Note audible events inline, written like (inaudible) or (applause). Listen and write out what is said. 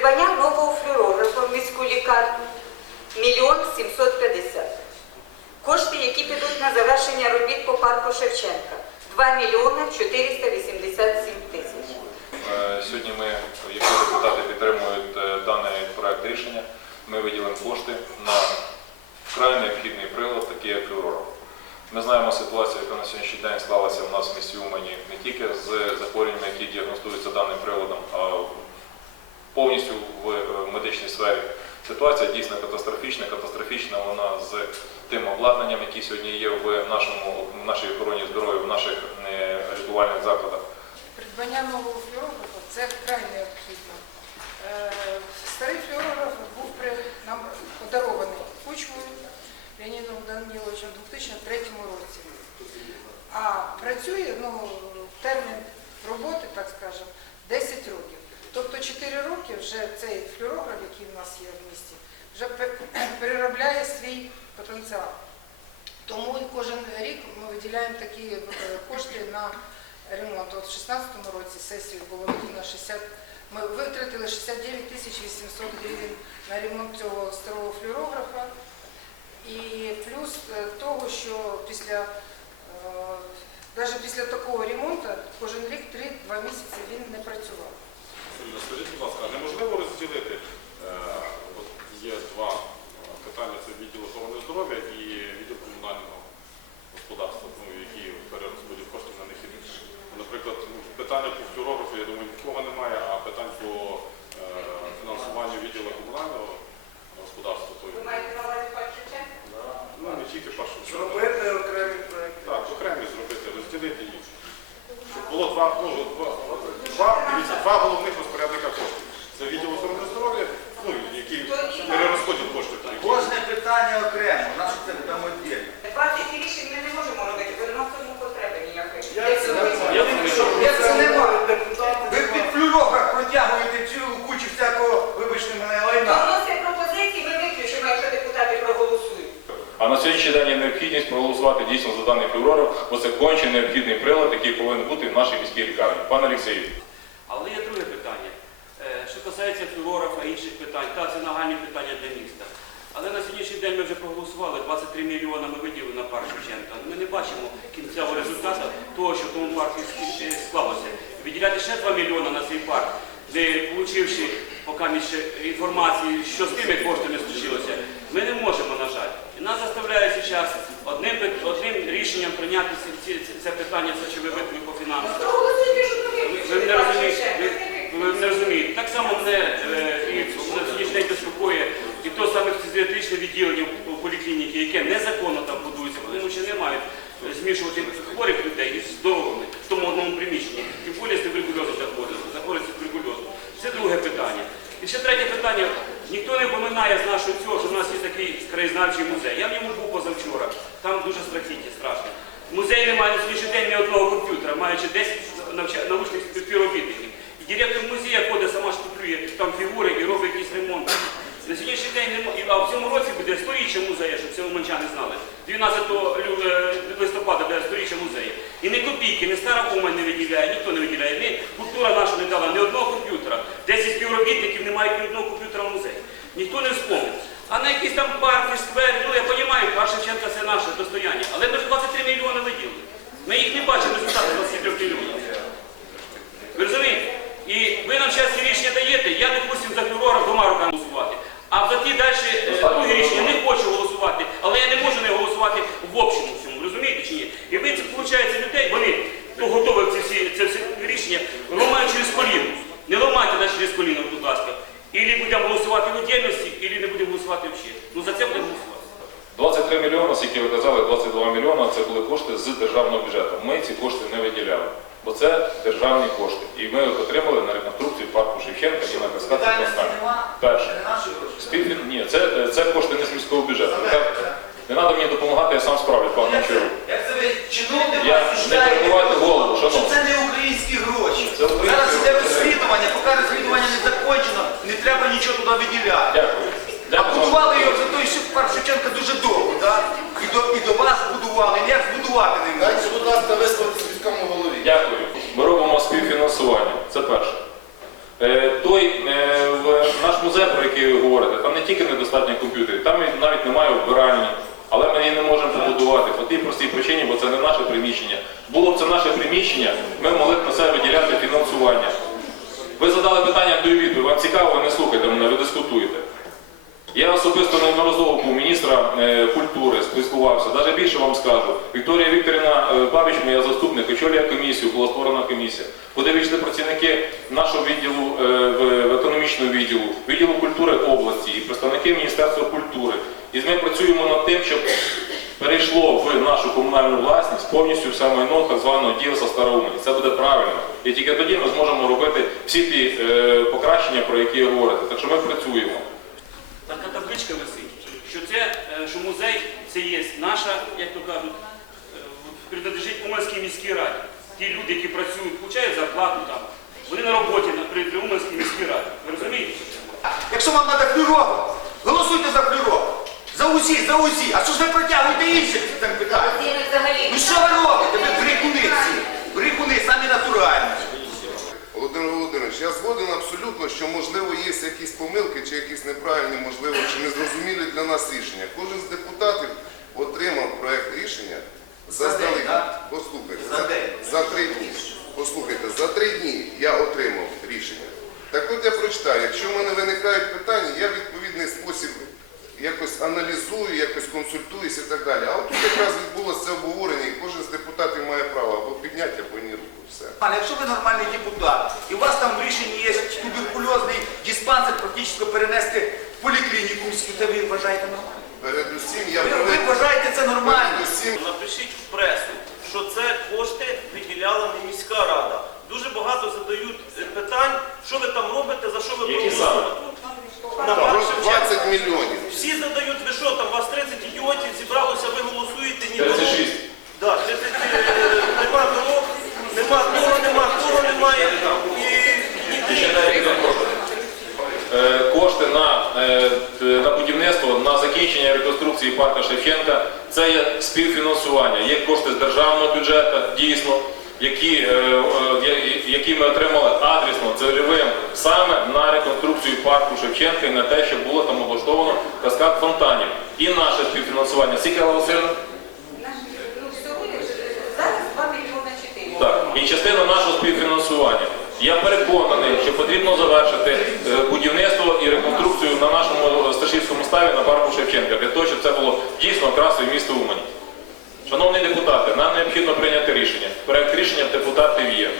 Придбання нового флюорографа в міську лікарню мільйон 750. Кошти, які підуть на завершення робіт по парку Шевченка 2 мільйони 487 тисяч. Е, Сьогодні ми, якщо депутати підтримують е, даний проект рішення, ми виділимо кошти на вкрай необхідний прилад, такий як флюорограф. Ми знаємо ситуацію, яка на сьогоднішній день склалася в нас в місті Умані не тільки з захворюваннями, які діагностуються даним приладом, а повністю в е, медичній сфері. Ситуація дійсно катастрофічна. Катастрофічна вона з тим обладнанням, яке сьогодні є в нашому в нашій охороні здоров'я, в наших е, лікувальних закладах. Придбання нового флюорографа це вкрай необхідно. Е, Старий флюорограф був при, нам подарований Кучмою Леонідом Даниловичем у 2003 році. А працює ну, термін роботи, так скажемо, 10 років. Тобто 4 роки вже цей флюорограф, який в нас є в місті, вже (clears throat) переробляє свій потенціал. Тому і кожен рік ми виділяємо такі е, кошти на ремонт. От в 2016 році сесію було виділено 60, ми витратили 69 тисяч 800 гривень на ремонт цього старого флюорографа. І плюс е, того, що після, навіть після такого ремонту кожен рік 3-2 місяці він не працював. Скажіть, будь ласка, неможливо розділити, е, от є два е, питання, це відділ охорони здоров'я і відділ комунального господарства, ну, які перерозподіл коштів на них ідуть. Наприклад, ну, питання по флюорографу, я думаю, нікого немає, а питань по е, фінансуванню відділу комунального господарства, то Ви маєте на увазі парк ну, не тільки першу Зробити окремі проекти. Так, окремі зробити, розділити їх. Щоб було два, ну, два, два, два головних розпорядника коштів. Це відділ охорони здоров'я, ну, який перерозподіл коштів. Кожне питання окремо, наше це там віддільно. 20 рішень ми не можемо робити, бо нема в цьому потреби ніякої. Я Як це це не ви- Я думаю, що Я це не маю. депутати. Ви під флюрограф протягуєте цілу кучу всякого, вибачте мене, лайна. Доносить пропозиції, ми виключимо, якщо депутати проголосують. А на сьогоднішній день є необхідність проголосувати дійсно даний бо конче необхідний прилад, який повинен бути в нашій міській лікарні. Пане Олексію. Але є друге питання. Е, Що касається флюорографа і інших питань, так, це нагальні питання для міста. Але на сьогоднішній день ми вже проголосували, 23 мільйони ми виділили на парк Шевченка. Ми не бачимо кінцевого результату того, що в тому парку склалося. Виділяти ще 2 мільйони на цей парк, не отримавши поки ще інформації, що з тими коштами случилося, ми не можемо, на жаль. І нас заставляє зараз одним, одним рішенням прийняти ці- ці- це, це питання, ви викликали по фінансах. Ми Ви не розумієте, ви, ви не розумієте. Так само мене е, і на сьогоднішній день безпокоює і то саме фізіатричне відділення у поліклініки, яке незаконно там будується, тому що не мають е, змішувати хворих людей із здоровими в тому одному приміщенні. Тим більше з туберкульозом заходять, заходять з туберкульозом. Це друге питання. І ще третє питання. Ніхто не поминає з нашого цього, що в нас є такий краєзнавчий музей. Я в ньому був позавчора. Дуже страхіття, страшно. Музей не має на сьогоднішній день ні одного комп'ютера, маючи 10 научних співробітників. І директор музею ходить, сама штуклює там фігури і робить якісь ремонти. На сьогоднішній день нема, і- а в цьому році буде сторіччя музею, щоб це уманчани знали. 12 е, листопада буде сторіччя музею. І ні копійки, ні стара Умань не виділяє, ніхто не виділяє. Ні, культура наша не дала ні одного комп'ютера. 10 співробітників не мають ні одного комп'ютера в музеї. Ніхто не вспомнив. А на якісь там парки, сквери, ну я розумію, парк Шевченка це наше достояння. Але ми ж 23 мільйони виділили. Ми їх не бачимо результати 23 мільйонів. Ви розумієте? І ці рішення даєте, я, допустимо, за флюорограф двома руками голосувати. А за ті далі е, другі рішення не хочу голосувати, але я не можу не голосувати в общому всьому, розумієте чи ні? І ви це, виходить, людей, вони хто готовив ці всі, це всі рішення, ламають через коліно. Не ламайте нас через коліно, будь ласка. Ілі будемо голосувати в віддільності, ілі не будемо голосувати взагалі. Ну за це будемо голосувати. 23 мільйони, скільки ви казали, 22 мільйони це були кошти з державного бюджету. Ми ці кошти не виділяли, бо це державні кошти. І ми їх отримали на реконструкцію парку Шевченка і на каскад Питання Перше. Співфін... Ні, це, це кошти не з міського бюджету. Не треба мені допомагати, я сам справлюсь, пан Як це, як це ви чиновник Я не перебивайте голову, що шановні. це не українські гроші. Це українські Зараз іде розслідування, поки розслідування не закончено, не треба нічого туди виділяти. Дякую. А будували його за той, що парк Шевченка дуже довго, так? І до, і до вас будували, ніяк збудувати не можна. Дайте, будь ласка, висловитися. Дякую. Ми робимо співфінансування. Це перше. Е, Той е, наш музей, про який ви говорите, там не тільки недостатньо комп'ютерів, там навіть немає вбиральні. Але ми її не можемо побудувати по тій простій причині, бо це не наше приміщення. Було б це наше приміщення, ми могли б на себе виділяти фінансування. Ви задали питання до відповідь, вам цікаво, ви не слухайте мене, ви дискутуєте. Я особисто неодноразово був міністра е, культури, спілкувався. Навіть більше вам скажу. Вікторія Вікторівна е, Бабіч, моя заступник, очолює комісію, була створена комісія. Куди вийшли працівники нашого відділу е, в, економічного відділу, відділу культури області і представники Міністерства культури. І ми працюємо над тим, щоб перейшло в нашу комунальну власність повністю все майно так званого ділса Староумані. Це буде правильно. І тільки тоді ми зможемо робити всі ті покращення, про які говорите. Так що ми працюємо. Така висить, що це, е, що музей це є наша, як то кажуть, е, принадлежить Уманській міській раді. Ті люди, які працюють, получають зарплату там. Вони на роботі при, при Уманській міській раді. Ви розумієте? що це? Якщо вам треба флюрок, голосуйте за флюрок. За УЗІ, за УЗІ. А що ж ви протягуєте інших там взагалі. Ну що ви робите? Ви брехуни всі. Брехуни, самі натуральні. Володимир Володимирович, я згоден абсолютно, що можливо є якісь помилки чи якісь неправильні, можливо, чи незрозумілі для нас рішення. Кожен з депутатів отримав проект рішення заздалегідь. Послухайте, За за три дні. Послухайте, за три дні я отримав рішення. Так от я прочитаю, якщо в мене виникають питання, я в відповідний спосіб якось аналізую, якось консультуюся і так далі. А от тут якраз відбулося це обговорення, і кожен з депутатів має право або підняти, або ні руку. Все. Пане, якщо ви нормальний депутат, і у вас там в рішенні є туберкульозний диспансер практично перенести в поліклініку міську, це ви вважаєте нормально? Передусім я Ви, ви проведу. вважаєте це нормально? Передусім Напишіть в пресу, що це кошти виділяла не міська рада. Дуже багато задають е, питань, що ви там робите, за що ви Які проголосували. На Про Парк Шевченка. 20 мільйонів. Всі задають, ви що там, вас 30 ідіотів зібралося, ви голосуєте, ні 36. Да, 30, е, нема дорог, нема того, нема того, немає. І, Ще і. Е, Кошти на, е, т- на будівництво, на закінчення реконструкції парка Шевченка це є співфінансування. Є кошти з державного бюджету, дійсно, які, е, які ми отримали адресно, цільовим, саме на реконструкцію парку Шевченка і на те, щоб було там облаштовано каскад фонтанів. І наше співфінансування. Скільки Алла Васильівна? Ну, всього зараз 2 мільйони 4. Так, і частина нашого співфінансування. Я переконаний, що потрібно завершити е, будівництво і реконструкцію на нашому Сташівському ставі на парку Шевченка, для того, щоб це було дійсно красою міста Умані. Шановні депутати, нам необхідно прийняти рішення. Проект рішення в депутатів є.